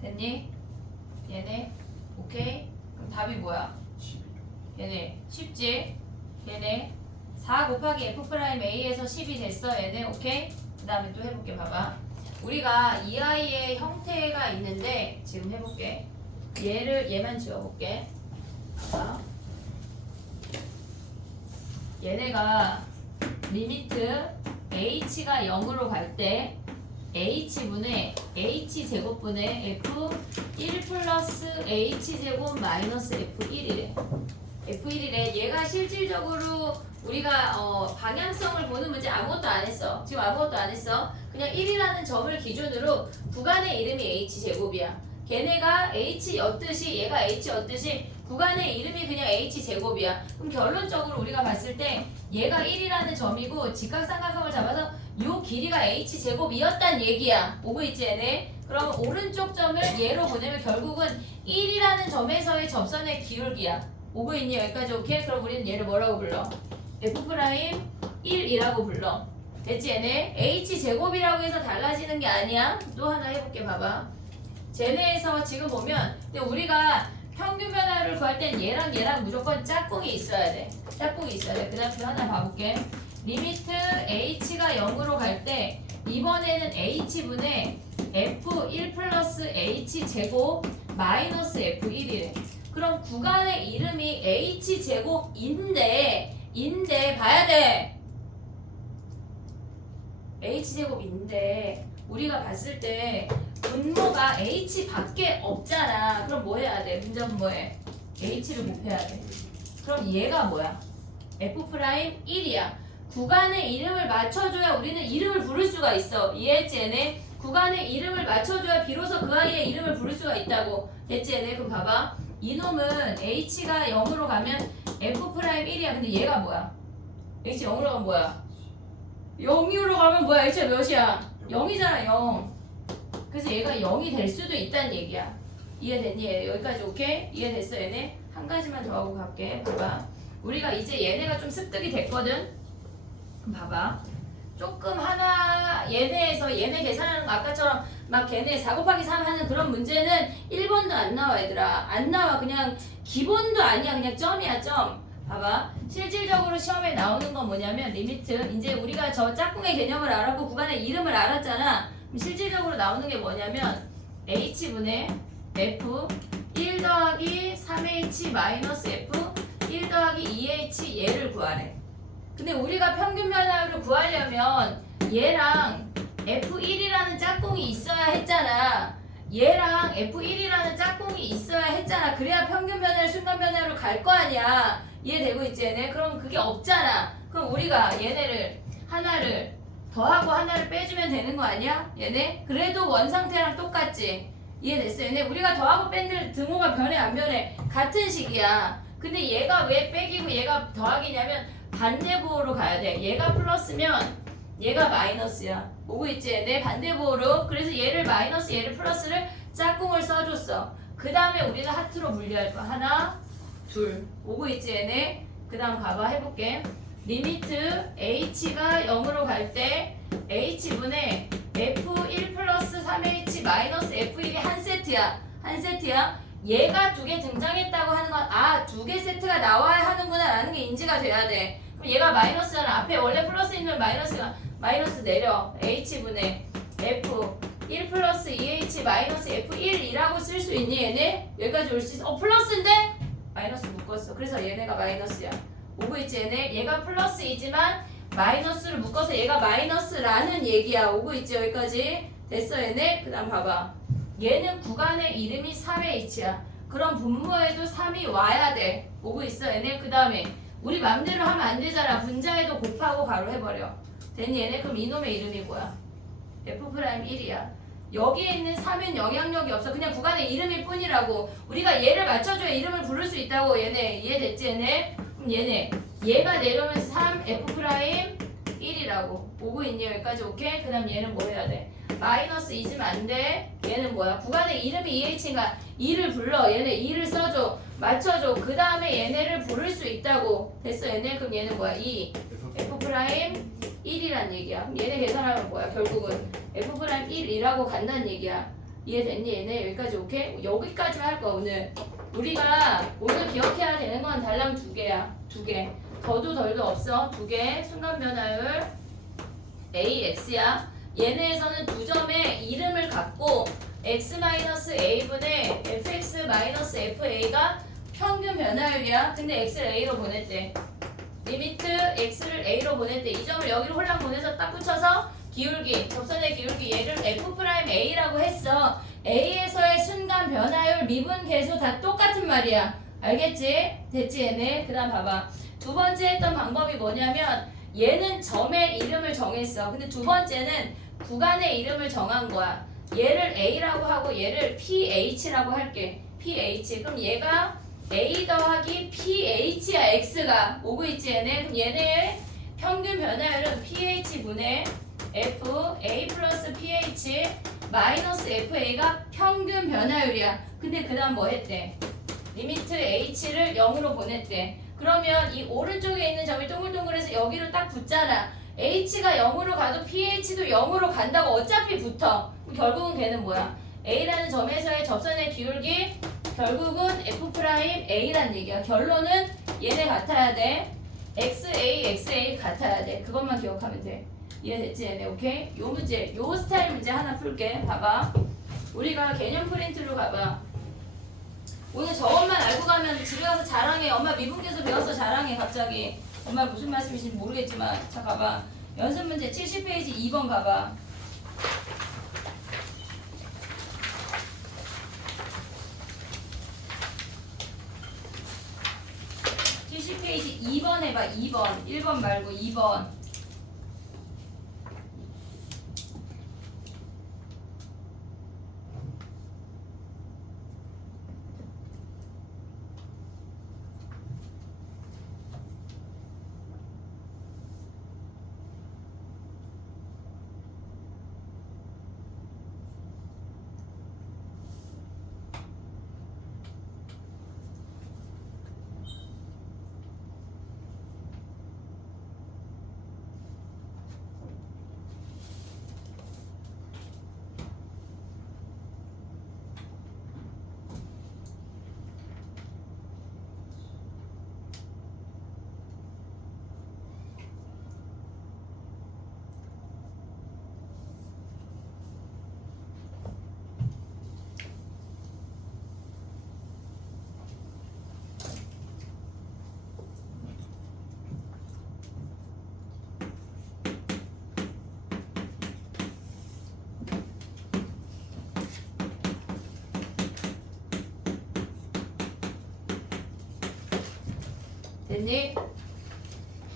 됐니? 얘네 오케이? 그럼 답이 뭐야? 얘네 쉽지? 얘네 4 곱하기 F'A에서 10이 됐어 얘네 오케이? 그 다음에 또 해볼게. 봐봐. 우리가 이 아이의 형태가 있는데 지금 해볼게. 얘만 지워볼게. 봐봐. 얘네가 리미트 h가 0으로 갈 때 h분의 h제곱분의 f1 플러스 h제곱 마이너스 f1이래. f1이래. 얘가 실질적으로 우리가 방향성을 보는 문제 아무것도 안 했어. 지금 아무것도 안 했어. 그냥 1이라는 점을 기준으로 구간의 이름이 h제곱이야. 걔네가 h였듯이 얘가 h였듯이 구간의 이름이 그냥 h제곱이야. 그럼 결론적으로 우리가 봤을 때 얘가 1이라는 점이고 직각삼각형을 잡아서 요 길이가 h제곱이었단 얘기야. 오고 있지 얘네? 그럼 오른쪽 점을 얘로 보내면 결국은 1이라는 점에서의 접선의 기울기야. 오고 있니? 여기까지 오케이? 그럼 우리는 얘를 뭐라고 불러? F'1이라고 불러. 됐지 얘네? H제곱이라고 해서 달라지는 게 아니야. 또 하나 해볼게 봐봐. 쟤네에서 지금 보면 근데 우리가 평균 변화를 구할 땐 얘랑 무조건 짝꿍이 있어야 돼. 짝꿍이 있어야 돼. 그 다음 또 하나 봐볼게. 리미트 H가 0으로 갈 때 이번에는 H분의 F1 플러스 H제곱 마이너스 F1이래. 그럼 구간의 이름이 H제곱인데 봐야 돼. H제곱인데 우리가 봤을 때 분모가 H 밖에 없잖아. 그럼 뭐 해야 돼? 문제는 뭐해? H를 곱해야 돼. 그럼 얘가 뭐야? F'1이야. 구간의 이름을 맞춰줘야 우리는 이름을 부를 수가 있어. 이해했지 얘네? 구간의 이름을 맞춰줘야 비로소 그 아이의 이름을 부를 수가 있다고. 됐지 얘네? 그럼 봐봐. 이놈은 H가 0으로 가면 F'1이야. 근데 얘가 뭐야? H 0으로 가면 뭐야? 0으로 가면 뭐야? H가 몇이야? 0이잖아 0. 그래서 얘가 0이 될 수도 있다는 얘기야. 이해됐니? 얘 여기까지 오케이? 이해됐어 얘네? 한 가지만 더 하고 갈게. 봐봐. 우리가 이제 얘네가 좀 습득이 됐거든? 그럼 봐봐. 조금 하나 얘네에서 얘네 계산하는 거 아까처럼 막 걔네 4 곱하기 3 하는 그런 문제는 1번도 안 나와 얘들아. 안 나와. 그냥 기본도 아니야. 그냥 점이야 점. 봐봐. 실질적으로 시험에 나오는 건 뭐냐면 리미트. 이제 우리가 저 짝꿍의 개념을 알았고 구간의 이름을 알았잖아. 그럼 실질적으로 나오는 게 뭐냐면 H분의 F 1 더하기 3H 마이너스 F 1 더하기 2H 얘를 구하래. 근데 우리가 평균 변화율을 구하려면 얘랑 F1이라는 짝꿍이 있어야 했잖아. 얘랑 F1이라는 짝꿍이 있어야 했잖아. 그래야 평균 변화율, 순간 변화율로 갈 거 아니야. 이해되고 있지 얘네? 그럼 그게 없잖아. 그럼 우리가 얘네를 하나를 더하고 하나를 빼주면 되는 거 아니야? 얘네? 그래도 원상태랑 똑같지? 이해됐어 얘네? 우리가 더하고 뺀들 등호가 변해 안 변해? 같은 식이야. 근데 얘가 왜 빼기고 얘가 더하기냐면 반대부호로 가야 돼. 얘가 플러스면 얘가 마이너스야. 오고 있지 얘네? 반대부호로. 그래서 얘를 마이너스 얘를 플러스를 짝꿍을 써줬어. 그 다음에 우리는 하트로 분리할 거야. 하나 둘. 오고 있지 얘네? 그 다음 봐봐 해볼게. 리미트 H가 0으로 갈 때 H분의 F1 플러스 3H 마이너스 F1이 한 세트야. 한 세트야. 얘가 두 개 등장했다고 하는 건 아, 두 개 세트가 나와야 하는구나 라는 게 인지가 돼야 돼. 그럼 얘가 마이너스잖아. 앞에 원래 플러스 있는 마이너스가 마이너스 내려. H분의 F1 플러스 2H 마이너스 F1이라고 쓸 수 있니 얘네? 여기까지 올 수 있어. 플러스인데? 마이너스 묶었어. 그래서 얘네가 마이너스야. 오고 있지 얘네? 얘가 플러스이지만 마이너스를 묶어서 얘가 마이너스라는 얘기야. 오고 있지 여기까지? 됐어 얘네? 그 다음 봐봐. 얘는 구간의 이름이 3H야. 그럼 분모에도 3이 와야 돼. 오고 있어 얘네? 그 다음에 우리 맘대로 하면 안 되잖아. 분자에도 곱하고 바로 해버려. 됐니 얘네? 그럼 이놈의 이름이 뭐야? F'1이야. 여기에 있는 3은 영향력이 없어. 그냥 구간의 이름일 뿐이라고. 우리가 얘를 맞춰줘야 이름을 부를 수 있다고 얘네. 이해됐지 얘네? 그럼 얘네 얘가 내려오면서 3 F'1이라고. 오고 있니 여기까지 오케이? 그 다음 얘는 뭐 해야 돼? 마이너스 2지면 안 돼. 얘는 뭐야? 구간의 이름이 2H인가? 2를 불러. 얘네 2를 써줘. 맞춰줘. 그 다음에 얘네를 부를 수 있다고. 됐어 얘네? 그럼 얘는 뭐야? 2 F'1이란 얘기야. 그럼 얘네 계산하면 뭐야? 결국은 F'1이라고 간다는 얘기야. 이해됐니 얘네? 여기까지 오케이? 여기까지만 할 거야 오늘. 우리가 오늘 기억해야 되는 건 달랑 두 개야. 두 개. 더도 덜도 없어. 두 개. 순간 변화율 AX야. 얘네에서는 두 점의 이름을 갖고 x-a분의 fx-fa가 평균 변화율이야. 근데 x를 a로 보냈대. 리미트 x를 a로 보냈대. 이 점을 여기로 홀랑 보내서 딱 붙여서 기울기, 접선의 기울기 얘를 f'a라고 했어. a에서의 순간 변화율, 미분 계수 다 똑같은 말이야. 알겠지? 됐지 얘네? 그 다음 봐봐. 두 번째 했던 방법이 뭐냐면 얘는 점의 이름을 정했어. 근데 두 번째는 구간의 이름을 정한 거야. 얘를 a라고 하고 얘를 ph라고 할게. ph. 그럼 얘가 a 더하기 ph야. x가 오고 있지 얘네? 그럼 얘네의 평균 변화율은 ph분의 f a 플러스 ph 마이너스 FA가 평균 변화율이야. 근데 그 다음 뭐 했대? 리미트 H를 0으로 보냈대. 그러면 이 오른쪽에 있는 점이 동글동글해서 여기로 딱 붙잖아. H가 0으로 가도 pH도 0으로 간다고 어차피 붙어. 그럼 결국은 걔는 뭐야? A라는 점에서의 접선의 기울기 결국은 F'A란 얘기야. 결론은 얘네 같아야 돼. XA 같아야 돼. 그것만 기억하면 돼. 이해됐지 얘네? 오케이? 요 문제, 요 스타일 문제 하나 풀게. 봐봐. 우리가 개념 프린트로 가봐. 오늘 저것만 알고 가면 집에 가서 자랑해. 엄마 미분계수 배웠어 자랑해 갑자기. 엄마 무슨 말씀이신지 모르겠지만. 자 가봐. 연습 문제 70페이지 2번 가봐. 페이지 2번 해봐. 2번 1번 말고 2번. 됐니?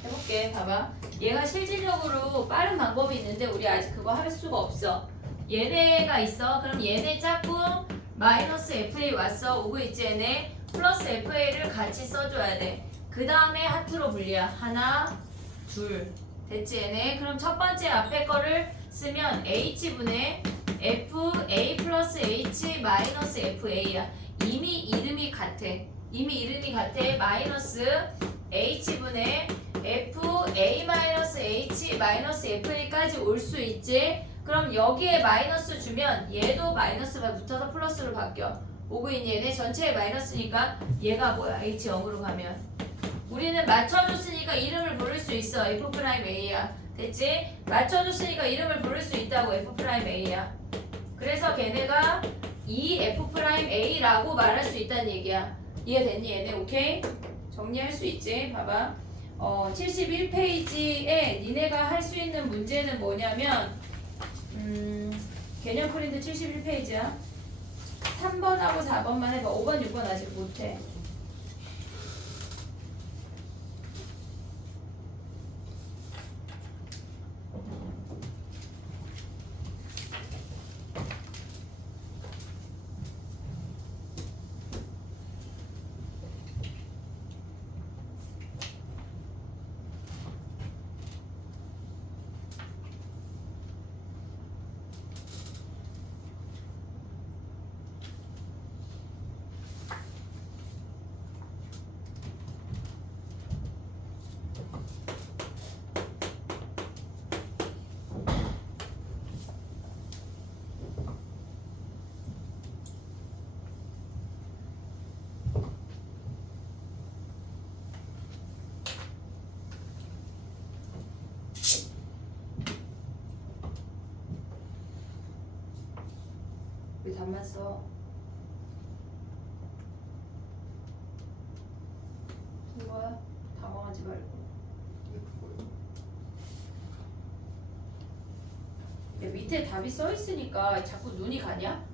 해볼게. 봐봐. 얘가 실질적으로 빠른 방법이 있는데 우리 아직 그거 할 수가 없어. 얘네가 있어. 그럼 얘네 짝꿍 마이너스 FA 왔어. 오고 있지 얘네. 플러스 FA를 같이 써줘야 돼. 그 다음에 하트로 분리야. 하나, 둘. 됐지 얘네. 그럼 첫 번째 앞에 거를 쓰면 H분의 FA 플러스 H 마이너스 FA야. 이미 이름이 같아. 마이너스 H분의 FA-H-FA까지 올 수 있지. 그럼 여기에 마이너스 주면 얘도 마이너스가 붙어서 플러스로 바뀌어. 오고 있니 얘네 전체에 마이너스니까 얘가 뭐야? H0으로 가면 우리는 맞춰줬으니까 이름을 부를 수 있어. F'A야. 됐지? 맞춰줬으니까 이름을 부를 수 있다고. F'A야. 그래서 걔네가 이 F'A라고 말할 수 있다는 얘기야. 이해됐니 얘네? 오케이? 정리할 수 있지? 봐봐. 71페이지에 니네가 할 수 있는 문제는 뭐냐면 개념 프린트 71페이지야. 3번하고 4번만 해봐. 5번, 6번 아직 못해. 왜 답만 써? 이거야? 당황하지 말고. 야, 밑에 답이 써 있으니까 자꾸 눈이 가냐?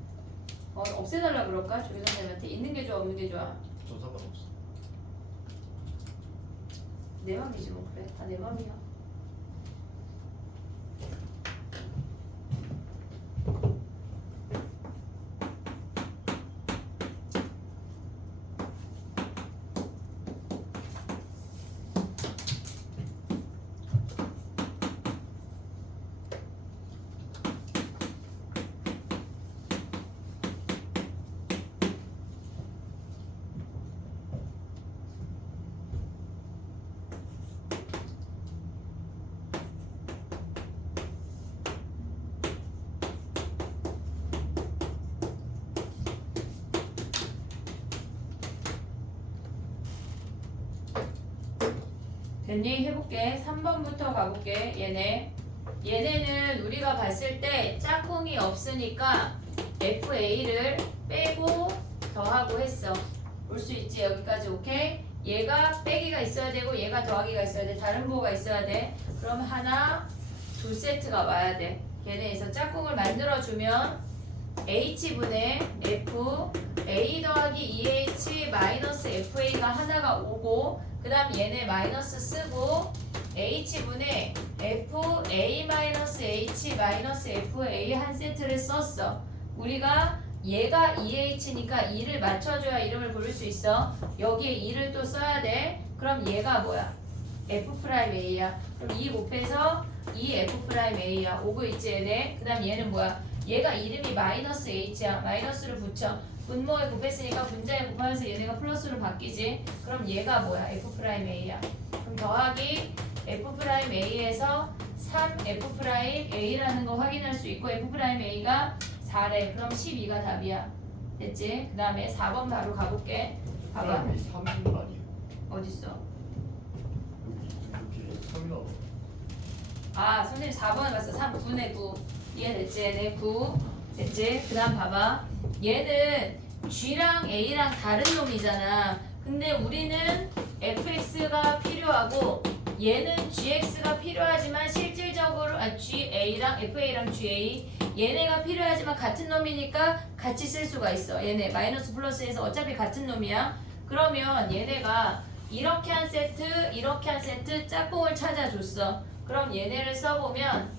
없애달라 그럴까? 조교 선생님한테 있는 게 좋아, 없는 게 좋아? 전 상관없어. 내 맘이지 뭐. 그래, 다 내 맘이야. 됐니? 해볼게. 3번부터 가볼게. 얘네는 우리가 봤을 때 짝꿍이 없으니까 FA를 빼고 더하고 했어. 볼 수 있지? 여기까지 오케이? 얘가 빼기가 있어야 되고 얘가 더하기가 있어야 돼. 다른 부호가 있어야 돼. 그럼 하나, 두 세트가 와야 돼. 걔네에서 짝꿍을 만들어주면 H분의 F A 더하기 2H 마이너스 FA가 하나가 오고 그 다음 얘네 마이너스 쓰고 H분의 F A 마이너스 H 마이너스 FA 한 세트를 썼어. 우리가 얘가 2H니까 2를 맞춰줘야 이름을 부를 수 있어. 여기에 2를 또 써야 돼. 그럼 얘가 뭐야? F'A야. 그럼 2 곱해서 2F'A야. 오고 있지 얘네. 그 다음 얘는 뭐야? 얘가 이름이 마이너스 H야. 마이너스를 붙여. 분모에 곱했으니까 분자에 곱하면서 얘네가 플러스로 바뀌지. 그럼 얘가 뭐야? F'A야. 그럼 더하기 F'A에서 3F'A라는 거 확인할 수 있고 F'A가 4래. 그럼 12가 답이야. 됐지? 그 다음에 4번 바로 가볼게. 봐봐. 3인 거 아니에요? 어딨어? 이렇게 3이 나와. 아, 선생님 4번에 봤어. 3분의 9. 이해됐지? 얘네 9. 됐지? 그 다음 봐봐. 얘는 G랑 A랑 다른 놈이잖아. 근데 우리는 fx가 필요하고 얘는 gx가 필요하지만 실질적으로 GA랑 FA랑 GA 얘네가 필요하지만 같은 놈이니까 같이 쓸 수가 있어. 얘네 마이너스 플러스에서 어차피 같은 놈이야. 그러면 얘네가 이렇게 한 세트 이렇게 한 세트 짝꿍을 찾아줬어. 그럼 얘네를 써보면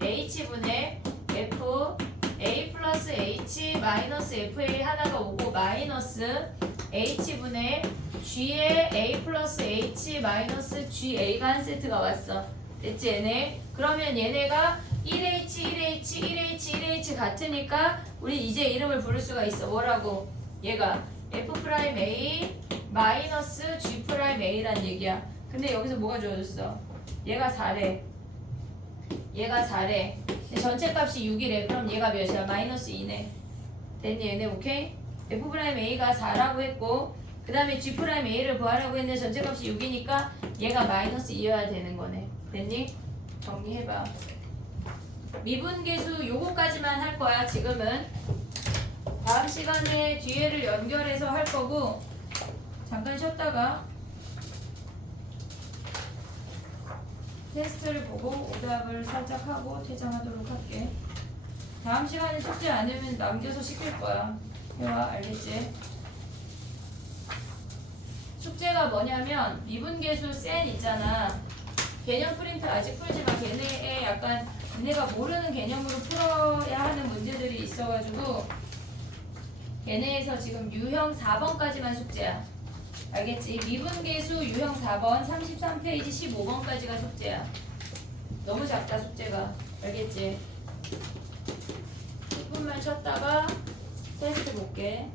h분의 f a 플러스 h 마이너스 fa 하나가 오고 마이너스 h분의 g의 a 플러스 h 마이너스 ga가 한 세트가 왔어. 됐지 얘네? 그러면 얘네가 1h 1h 1h 1h 같으니까 우리 이제 이름을 부를 수가 있어. 뭐라고? 얘가 f'A 마이너스 g'A란 얘기야. 근데 여기서 뭐가 주어졌어? 얘가 4래. 얘가 4래. 근데 전체 값이 6이래. 그럼 얘가 몇이야? 마이너스 2네. 됐니 얘네? 오케이? f'A가 4라고 했고 그 다음에 g'A를 구하라고 했는데 전체 값이 6이니까 얘가 마이너스 2여야 되는 거네. 됐니? 정리해봐. 미분계수 요거까지만 할 거야 지금은. 다음 시간에 뒤에를 연결해서 할 거고 잠깐 쉬었다가 테스트를 보고 오답을 살짝 하고 퇴장하도록 할게. 다음 시간에 숙제 안 하면 남겨서 시킬 거야. 해와 알겠지? 숙제가 뭐냐면 미분계수 센 있잖아. 개념 프린트 아직 풀지 마. 걔네의 약간 걔네가 모르는 개념으로 풀어야 하는 문제들이 있어가지고 걔네에서 지금 유형 4번까지만 숙제야. 알겠지? 미분계수 유형 4번 33페이지 15번까지가 숙제야. 너무 작다 숙제가. 알겠지? 10분만 쉬었다가 테스트 볼게.